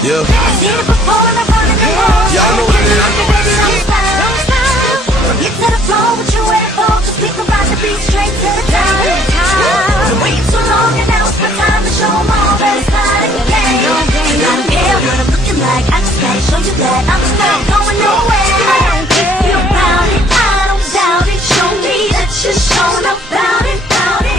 Yeah. Y'all know what it is. Get to the floor with your way for, cause we can ride the beat straight to the top. So wait so long and now it's the time to show them all that it's not a game. I don't care what I'm looking like, I just gotta show you that I'm not going nowhere. If you're about it, I don't doubt it. Show me that you're showing up about it, about it.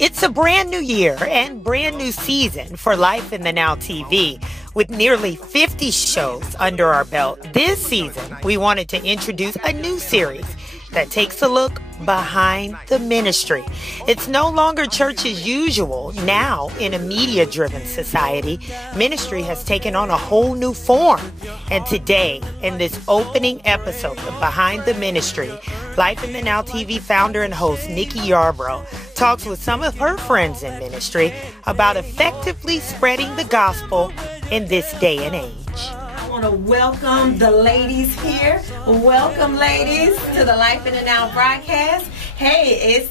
It's a brand new year and brand new season for Life in the Now TV. With nearly 50 shows under our belt this season, we wanted to introduce a new series that takes a look behind the ministry. It's no longer church as usual. Now, in a media-driven society, ministry has taken on a whole new form. And today, in this opening episode of Behind the Ministry, Life in the Now TV founder and host Nicky Yarborough talks with some of her friends in ministry about effectively spreading the gospel in this day and age. I want to welcome the ladies here. Welcome, ladies, to the Life in the Now broadcast. Hey,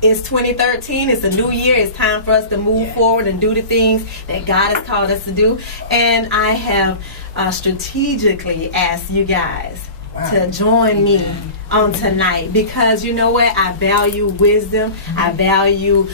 it's 2013. It's a new year. It's time for us to move forward and do the things that God has called us to do. And I have strategically asked you guys to join me on tonight, because you know what, I value wisdom. I value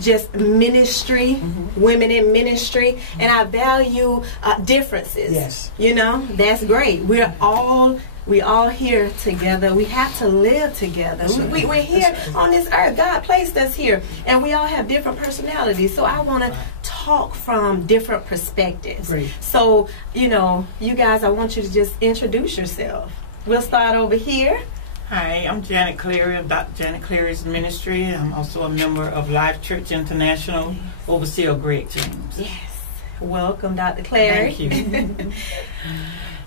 just ministry, women in ministry, and I value differences. Yes, you know, that's great. We're all here together. We have to live together. We're here on this earth. God placed us here, and we all have different personalities. So I want to talk from different perspectives. Great. So, you know, you guys, I want you to just introduce yourself. We'll start over here. Hi, I'm Janet Clary of Dr. Janet Clary's ministry. I'm also a member of Life Church International, overseer of Greg James. Yes. Welcome, Dr. Clary. Thank you.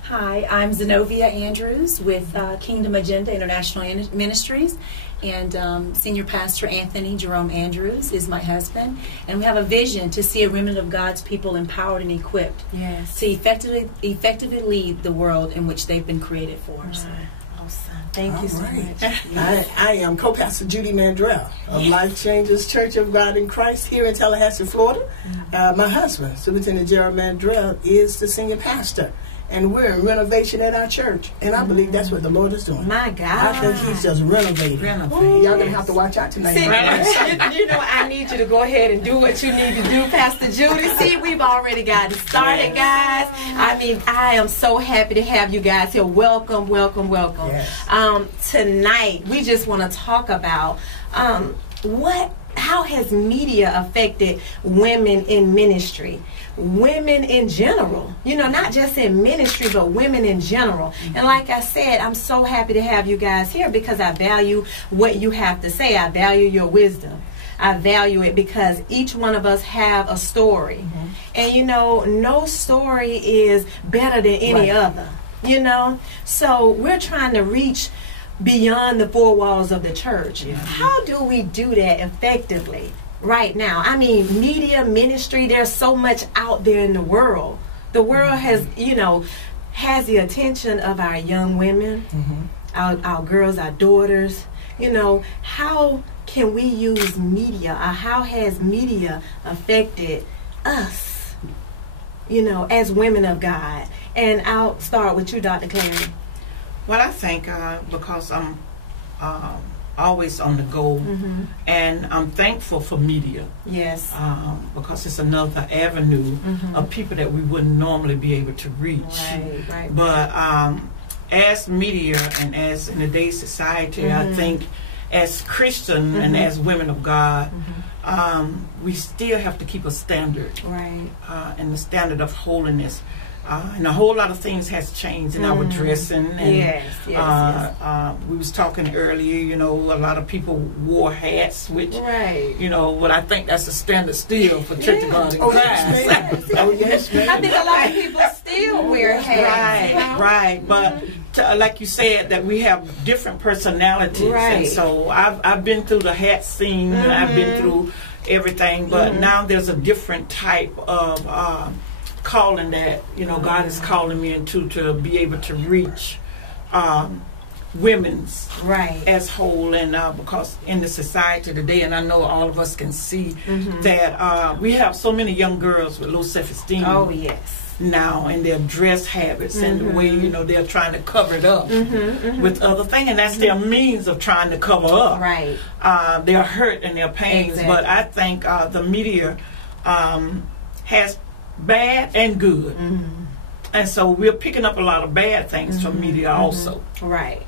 Hi, I'm Zenovia Andrews with Kingdom Agenda International Ministries, and Senior Pastor Anthony Jerome Andrews is my husband, and we have a vision to see a remnant of God's people empowered and equipped to effectively lead the world in which they've been created for. Right. So. Awesome. Thank you so much. I am co-pastor Judy Mandrell of Life Changers Church of God in Christ here in Tallahassee, Florida. My husband, Superintendent Gerald Mandrell, is the senior pastor. And we're in renovation at our church. And I believe that's what the Lord is doing. My God. I think He's just renovating. Y'all going to have to watch out tonight. See, you know, I need you to go ahead and do what you need to do, Pastor Judy. See, we've already got it started, guys. I mean, I am so happy to have you guys here. Welcome, welcome, welcome. Yes. Tonight, we just want to talk about how has media affected women in ministry? Women in general, you know, not just in ministry, but women in general. And like I said, I'm so happy to have you guys here because I value what you have to say. I value your wisdom. I value it because each one of us have a story. And you know, no story is better than any other, you know. So we're trying to reach beyond the four walls of the church. How do we do that effectively right now? I mean, media, ministry, there's so much out there in the world. The world has, you know, has the attention of our young women, our girls, our daughters. You know, how can we use media, or how has media affected us, you know, as women of God? And I'll start with you, Dr. Clary. Well, I think because I'm always on the go, and I'm thankful for media. Yes. Because it's another avenue of people that we wouldn't normally be able to reach. Right. But as media and as in today's society, I think as Christian and as women of God, we still have to keep a standard. Right. And the standard of holiness. And a whole lot of things has changed in our dressing. And, we was talking earlier, you know, a lot of people wore hats, which, you know, but I think that's a standard still for Church of God in Christ. I think a lot of people still wear hats. Right. But like you said, that we have different personalities. And so I've been through the hat scene, and I've been through everything, but now there's a different type of calling that, you know, God is calling me into, to be able to reach women's right as whole, and because in the society today, and I know all of us can see that we have so many young girls with low self-esteem. Oh yes. Now, and their dress habits and the way, you know, they're trying to cover it up with other things, and that's their means of trying to cover up right their hurt and their pains. Exactly. But I think the media has bad and good, and so we're picking up a lot of bad things from media also. Right.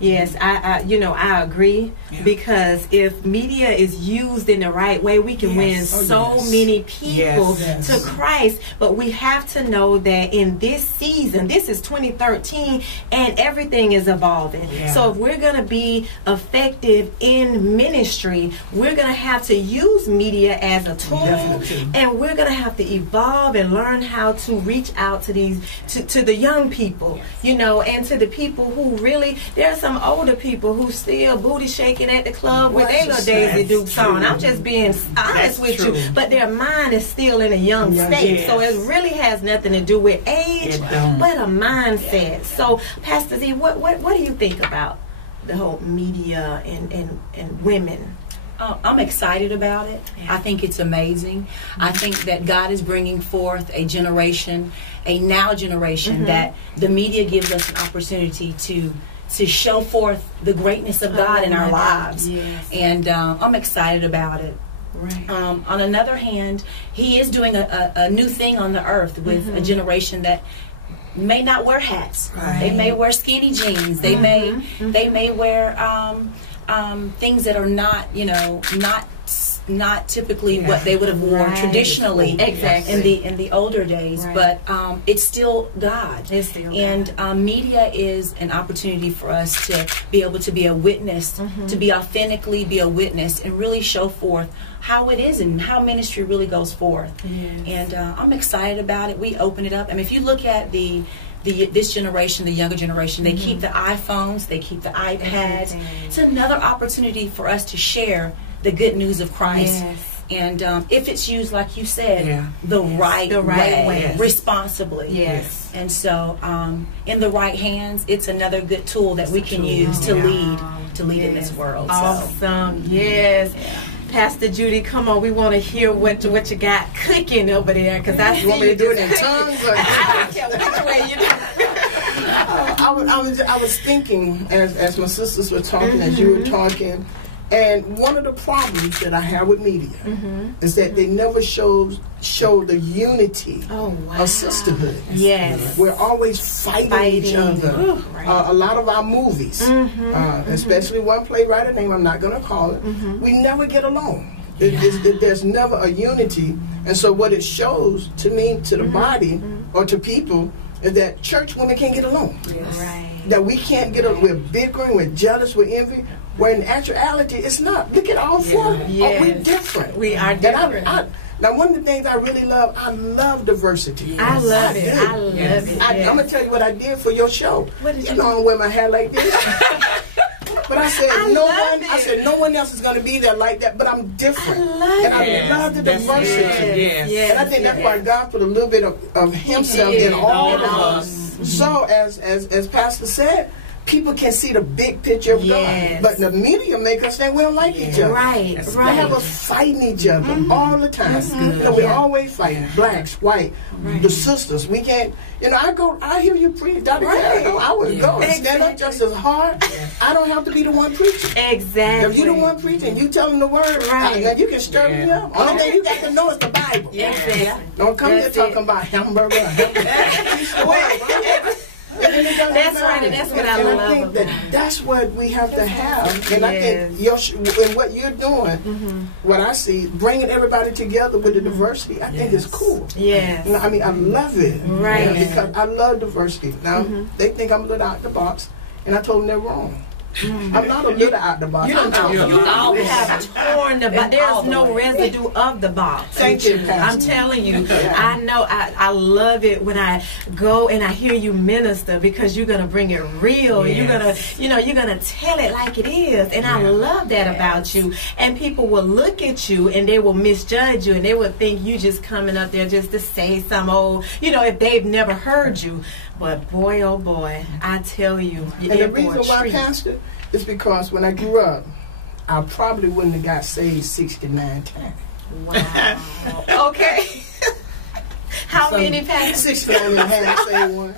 Yes, I you know, I agree, because if media is used in the right way, we can win so many people to Christ. But we have to know that in this season, this is 2013, and everything is evolving. So if we're going to be effective in ministry, we're going to have to use media as a tool, and we're going to have to evolve and learn how to reach out to these to the young people, you know, and to the people who really, there are some older people who still booty shaking at the club with their little Daisy Duke song. I'm just being honest with you, but their mind is still in a young state. So it really has nothing to do with age, but a mindset. So Pastor Z, what do you think about the whole media and women? I'm excited about it. I think it's amazing. I think that God is bringing forth a generation, a now generation, that the media gives us an opportunity to show forth the greatness of God in our lives. And I'm excited about it. Right. On another hand, He is doing a new thing on the earth with a generation that may not wear hats. They may wear skinny jeans. They may wear things that are not, you know, not typically what they would have worn traditionally in the older days, but it's still God. It's still and media is an opportunity for us to be able to be a witness, to be authentically be a witness, and really show forth how it is and how ministry really goes forth. And I'm excited about it. We open it up. I mean, if you look at this generation, the younger generation, they keep the iPhones, they keep the iPads. It's another opportunity for us to share the good news of Christ. And if it's used, like you said, the right way, responsibly. And so in the right hands, it's another good tool that we can use to lead in this world. Awesome. Pastor Judy, come on, we want to hear what you got cooking over there, because I see you doing it in tongues. I don't care which way you do. I was thinking as my sisters were talking, as you were talking, and one of the problems that I have with media is that they never show the unity of sisterhood. We're always fighting each other. A lot of our movies, especially one playwright name I'm not going to call it, we never get along. There's never a unity, and so what it shows to me, to the body, or to people, is that church women can't get along. That we can't get along. We're bickering, we're jealous, we're envy. Where in actuality, it's not. Look at all four. We're different. We are different. Now, one of the things I really love, I love diversity. I love it. I love it. I'm going to tell you what I did for your show. What did you know, I don't wear my hair like this. But I said, no one else is going to be there like that, but I'm different. I love the diversity. And I think that's why God put a little bit of Himself in all of us. So, as Pastor said, people can see the big picture of God, but the media make us think we don't like each other. They have us fighting each other all the time. You know, we're always fighting, blacks, white, the sisters. We can't. You know, I hear you preach, Dr. Clary. I would go and stand up just as hard. I don't have to be the one preaching. If you're the one preaching, you telling the word, now you can stir me up. Only thing you got to know is the Bible. Don't come here talking about hamburger. That's right, and that's what I love. I think that's what we have to have, and I think and what you're doing, what I see, bringing everybody together with the diversity, I think is cool. You know, I mean, I love it, because I love diversity. Now they think I'm a little out the box, and I told them they're wrong. I'm not a little out the box. You have torn the box. There's no residue of the box. Thank you, Pastor. I'm telling you, I know. I love it when I go and I hear you minister, because you're gonna bring it real. Yes. You're gonna tell it like it is, and I love that about you. And people will look at you and they will misjudge you, and they will think you just coming up there just to say some old, if they've never heard you. But boy, oh boy, I tell you. And the reason why, Pastor, is because when I grew up, I probably wouldn't have got saved 69 times. Wow. Okay. How many, Pastor? 69 and half, say one.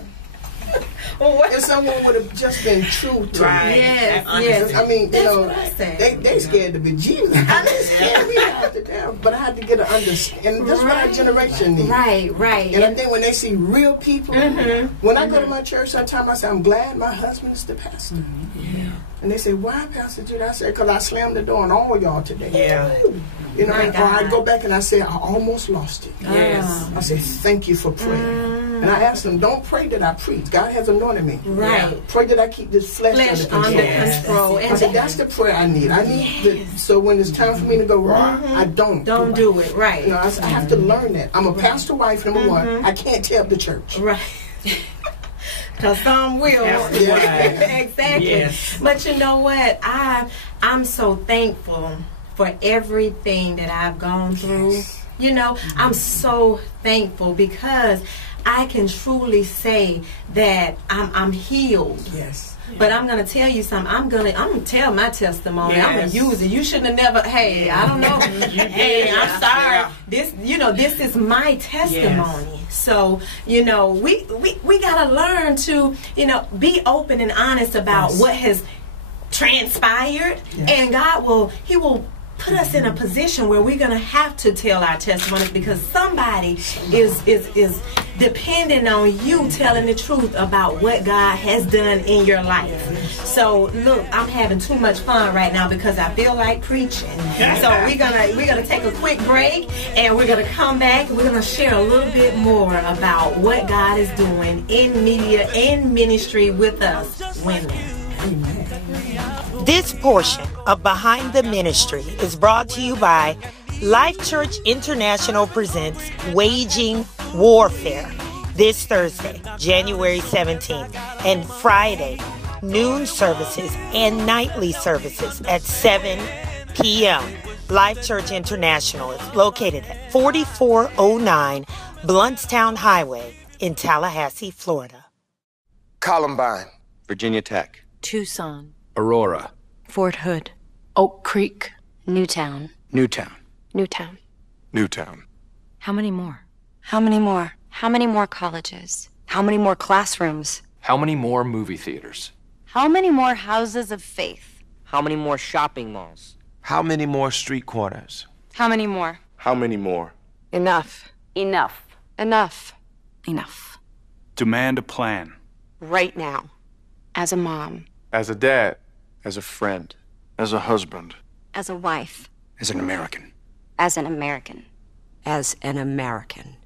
If someone would have just been true to me. Yes. I mean, they scared to be Jesus. They scared me out to death. But I had to get an understanding. That's what our generation needs. Right. And I think when they see real people, when I go to my church, sometimes I say, I'm glad my husband is the pastor. And they say, why, Pastor Judy? I said, because I slammed the door on all of y'all today. Or I go back and I say, I almost lost it. Yes. I say, thank you for praying. And I asked them, don't pray that I preach. God has anointed me. Pray that I keep this flesh under control. I said, that's the prayer I need. I need so when it's time for me to go wrong, I don't do it. Right. I have to learn that. I'm a pastor wife, number one. I can't tell the church. Right. Because some will. Exactly. Yes. But you know what? I'm so thankful for everything that I've gone through. I'm so thankful because I can truly say that I'm healed. Yes. But I'm gonna tell you something. I'm gonna tell my testimony. Yes. I'm gonna use it. You shouldn't have never. Hey, I don't know. Hey, I'm sorry. This is my testimony. Yes. So we gotta learn to be open and honest about what has transpired, and God will put us in a position where we're going to have to tell our testimonies, because somebody is depending on you telling the truth about what God has done in your life. So look, I'm having too much fun right now because I feel like preaching. So we're gonna take a quick break, and we're gonna come back and we're gonna share a little bit more about what God is doing in media and ministry with us women. This portion of Behind the Ministry is brought to you by Life Church International presents Waging Warfare this Thursday, January 17th, and Friday, noon services and nightly services at 7 p.m. Life Church International is located at 4409 Bluntstown Highway in Tallahassee, Florida. Columbine, Virginia Tech, Tucson, Aurora, Fort Hood, Oak Creek, Newtown. Newtown. Newtown. Newtown. How many more? How many more? How many more colleges? How many more classrooms? How many more movie theaters? How many more houses of faith? How many more shopping malls? How many more street corners? How many more? How many more? Enough. Enough. Enough. Enough. Demand a plan. Right now. As a mom. As a dad. As a friend. As a husband. As a wife. As an American. As an American. As an American.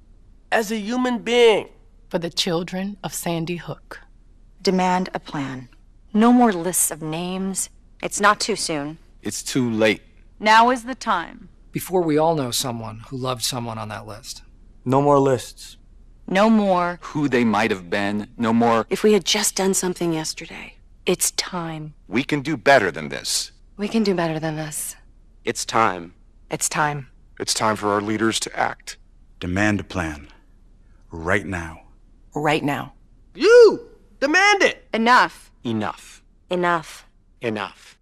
As a human being. For the children of Sandy Hook. Demand a plan. No more lists of names. It's not too soon. It's too late. Now is the time. Before we all know someone who loved someone on that list. No more lists. No more who they might have been. No more if we had just done something yesterday. It's time. We can do better than this. We can do better than this. It's time. It's time. It's time for our leaders to act. Demand a plan. Right now. Right now. You! Demand it! Enough. Enough. Enough. Enough.